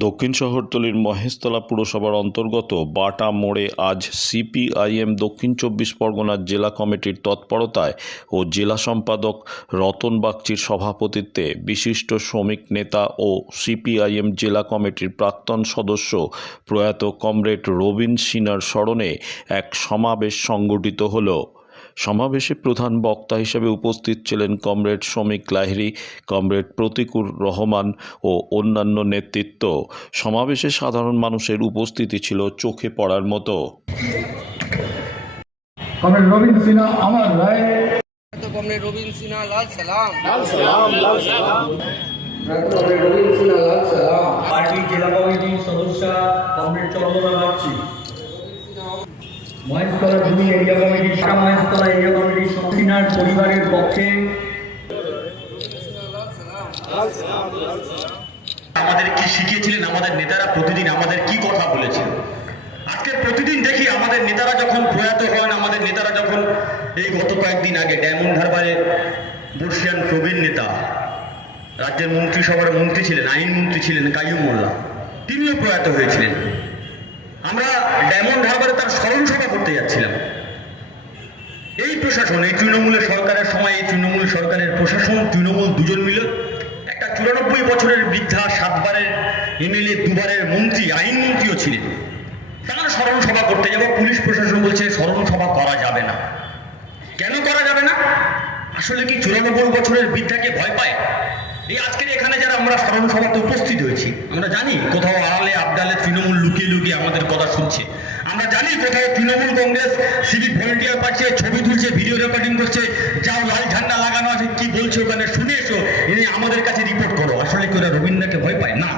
দক্ষিণ শহরতলির মহেশতলা পুরসভার অন্তর্গত বাটা মোড়ে আজ সিপিআইএম দক্ষিণ চব্বিশ পরগনার জেলা কমিটির তৎপরতায় ও জেলা সম্পাদক রতন বাগচির সভাপতিত্বে বিশিষ্ট শ্রমিক নেতা ও সিপিআইএম জেলা কমিটির প্রাক্তন সদস্য প্রয়াত কমরেড রবিন সিনার স্মরণে এক সমাবেশ সংগঠিত হলো। সমাবেশে প্রধান বক্তা হিসেবে উপস্থিত ছিলেন কমরেড শ্রমিক লাহিরি কমরেড প্রতিকুর রহমান ও অন্যান্য নেতৃত্ব। সমাবেশে সাধারণ মানুষের উপস্থিতি ছিল চোখে পড়ার মতো। কমরেড রবীন্দ্র সিনহা লাল সালাম। লাল সালাম লাল সালাম। কমরেড রবীন্দ্র সিনহা লাল সালাম। পার্টি জেলা কমিটির সদস্য কমরেড চন্দ্রনাথ মহেশতলা ভূমি এরিয়া কমিটির সারা মহেশতলা এরিয়া কমিটির সমিনার পরিবারের পক্ষে আমাদের কি শিখিয়েছিলেন? আমাদের নেতারা প্রতিদিন আমাদের কি কথা বলেছেন? আজকে প্রতিদিন দেখি আমাদের নেতারা যখন প্রয়াত হন, আমাদের নেতারা যখন এই গত কয়েকদিন আগে ডায়মন্ড হারবারে বর্ষিয়ান প্রবীণ নেতা, রাজ্যের মন্ত্রিসভার মন্ত্রী ছিলেন, আইনমন্ত্রী ছিলেন কাইম মোল্লা, তিনিও প্রয়াত হয়েছিলেন। আমরা ডায়মন্ড হারবারে তার স্মরণ সভা করতে যাচ্ছিলাম। এই প্রশাসন, এই তৃণমূলের সরকারের সময়, এই তৃণমূল সরকারের প্রশাসন, তৃণমূল দুজন মিলে একটা চুরানব্বই বছরের বৃদ্ধা, সাতবারের এমএলএ, দুবারের মন্ত্রী, আইনমন্ত্রীও ছিলেন। তারা স্মরণ সভা করতে যাব। পুলিশ প্রশাসন বলছে স্মরণ সভা করা যাবে না। কেন করা যাবে না? আসলে কি চুরানব্বই বছরের বৃদ্ধাকে ভয় পায়? এই আজকের এখানে যারা আমরা স্মরণ সভাতে উপস্থিত হয়েছি, আমরা জানি কোথাও আড়ালে, আবডালে তৃণমূল লুকিয়ে লুকিয়ে আমাদের কথা শুনছে। আমরা জানি কোথাও তৃণমূল কংগ্রেস, সিভিক ভলেন্টিয়ার পাচ্ছে, ছবি তুলছে, ভিডিও রেকর্ডিং করছে, যাও লাল ঝান্ডা লাগানো আছে, কি বলছে ওখানে, শুনে এসো, এনে আমাদের কাছে রিপোর্ট করো। আসলে কি ওরা রবীন্দ্রকে ভয় পায়? না।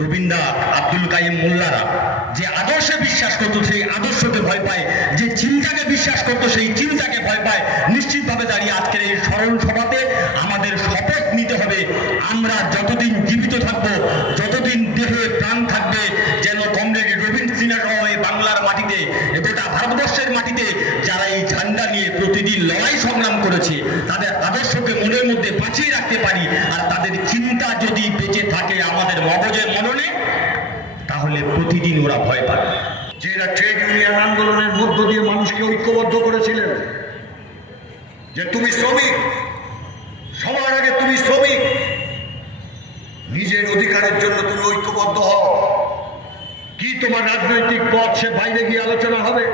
রবীন্দ্র আব্দুল কাইম মোল্লারা যে আদর্শে বিশ্বাস করতো, সেই আদর্শকে ভয় পায়। যে চিন্তাকে বিশ্বাস করতো, সেই চিন্তাকে ভয় পায়। নিশ্চিতভাবে দাঁড়িয়ে আজকের এই স্মরণ সভাতে আমাদের শপথ নিতে হবে আমরা যতদিন জীবিত থাকব, যতদিন দেহে প্রাণ থাকবে, যেন কমরেড রবীন্দ্র সিনহা সহ এই বাংলার মাটিতে, গোটা ভারতবর্ষের মাটিতে যারা এই ঝান্ডা নিয়ে প্রতিদিন লড়াই সংগ্রাম করেছে, তাদের আদর্শকে মনের মধ্যে বাঁচিয়ে রাখতে পারি, আর তাদের চিন্তা যদি বেঁচে থাকে আমাদের মগজের মননে, তাহলে প্রতিদিন ওরা ভয় পাবে। যে এরা ট্রেড ইউনিয়ন আন্দোলনের মধ্য দিয়ে মানুষকে ঐক্যবদ্ধ করেছিলেন, যে তুমি শ্রমিক, সবার আগে তুমি শ্রমিক নিজের অধিকারের জন্য তুমি ঐক্যবদ্ধ হও। কি তোমার রাজনৈতিক পথ সে বাইরে গিয়ে আলোচনা হবে?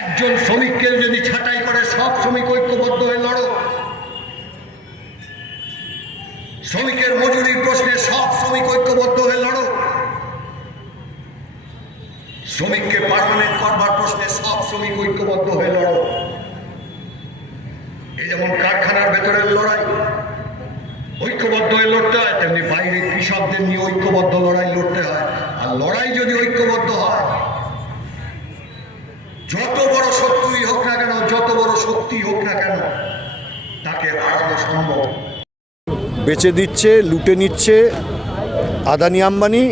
একজন শ্রমিককে যদি ছাঁটাই করে, সব শ্রমিক ঐক্যবদ্ধ হয়ে লড়ো। শ্রমিকের মজুরির প্রশ্নে সব শ্রমিক ঐক্যবদ্ধ হয়ে লড়ো। শ্রমিককে পারমানেন্ট করবার প্রশ্নে সব শ্রমিক ঐক্যবদ্ধ হয়ে লড়ো। এই যেমন কারখানার ভেতরের লড়াই, ঐক্যবদ্ধ হয়ে লড়তে হয় তেমনি বাইরে কৃষকদের নিয়ে ঐক্যবদ্ধ লড়াই লড়তে হয়। আর লড়াই যদি ঐক্যবদ্ধ হয়, যত বড় শত্রুই হোক না কেন, যত বড় শক্তি হোক না কেন, তাকে হারানো সম্ভব। বেচে দিচ্ছে, লুটে নিচ্ছে, আদানি আম্বানি,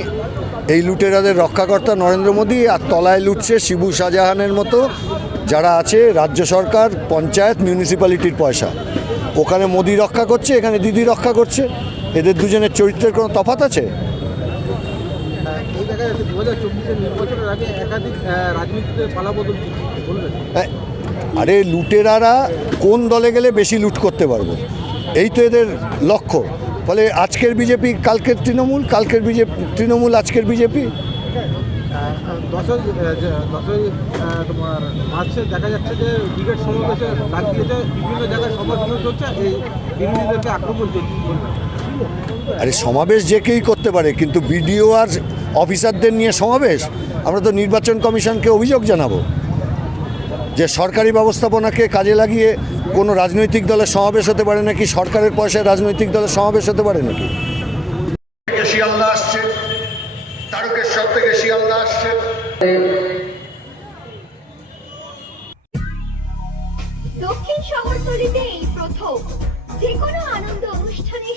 এই লুটেরাদের রক্ষাকর্তা নরেন্দ্র মোদী আর তলায় লুটছে শিবু শাহজাহানের মতো যারা আছে রাজ্য সরকার, পঞ্চায়েত মিউনিসিপ্যালিটির পয়সা। ওখানে মোদি রক্ষা করছে, এখানে দিদি রক্ষা করছে। এদের দুজনের চরিত্রের কোনো তফাত আছে? আরে লুটেরারা কোন দলে গেলে বেশি লুট করতে পারব? এই তো এদের লক্ষ্য। ফলে আজকের বিজেপি কালকের তৃণমূল কালকের বিজেপি তৃণমূল আজকের বিজেপি? দশই দশই তোমার মার্চে দেখা যাচ্ছে যে ব্রিগেড সমাবেশে ডাক দিয়েছে বিভিন্ন জায়গায় সমাবেশ চলছে এই বিরোধীদেরকে আক্রমণ চলছে আরে সমাবেশ যে কেউই করতে পারে কিন্তু বিডিও আর অফিসারদের নিয়ে সমাবেশ আমরা তো নির্বাচন কমিশনকে অভিযোগ জানাব। যে সরকারি ব্যবস্থাপনাকে কাজে লাগিয়ে কোনো রাজনৈতিক দলের সমাবেশ হতে পারে নাকি সরকারের পয়সায় রাজনৈতিক দলের সমাবেশ হতে পারে নাকি? শিয়ালদা আসছে তারকেশ্বর থেকে শিয়ালদা আসছে। দক্ষিণ শহরতলিতে এই প্রথম যে কোনো আনন্দ অনুষ্ঠানের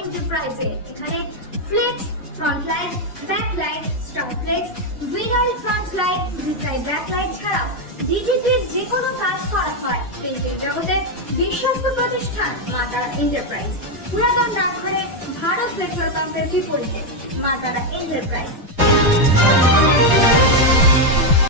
এন্টারপ্রাইজে এখানে flex front light back light star flex vinyl front light design back light ছাড়াও ডিজিটির যে কোনো কাজ করা হয় প্রিন্টিং জগতের বিশ্বস্ত প্রতিষ্ঠান মাতারা এন্টারপ্রাইজ। পুরাতন ডাকঘরে ভারত পেট্রোল পাম্পের বিপরীতে মাতারা এন্টারপ্রাইজ।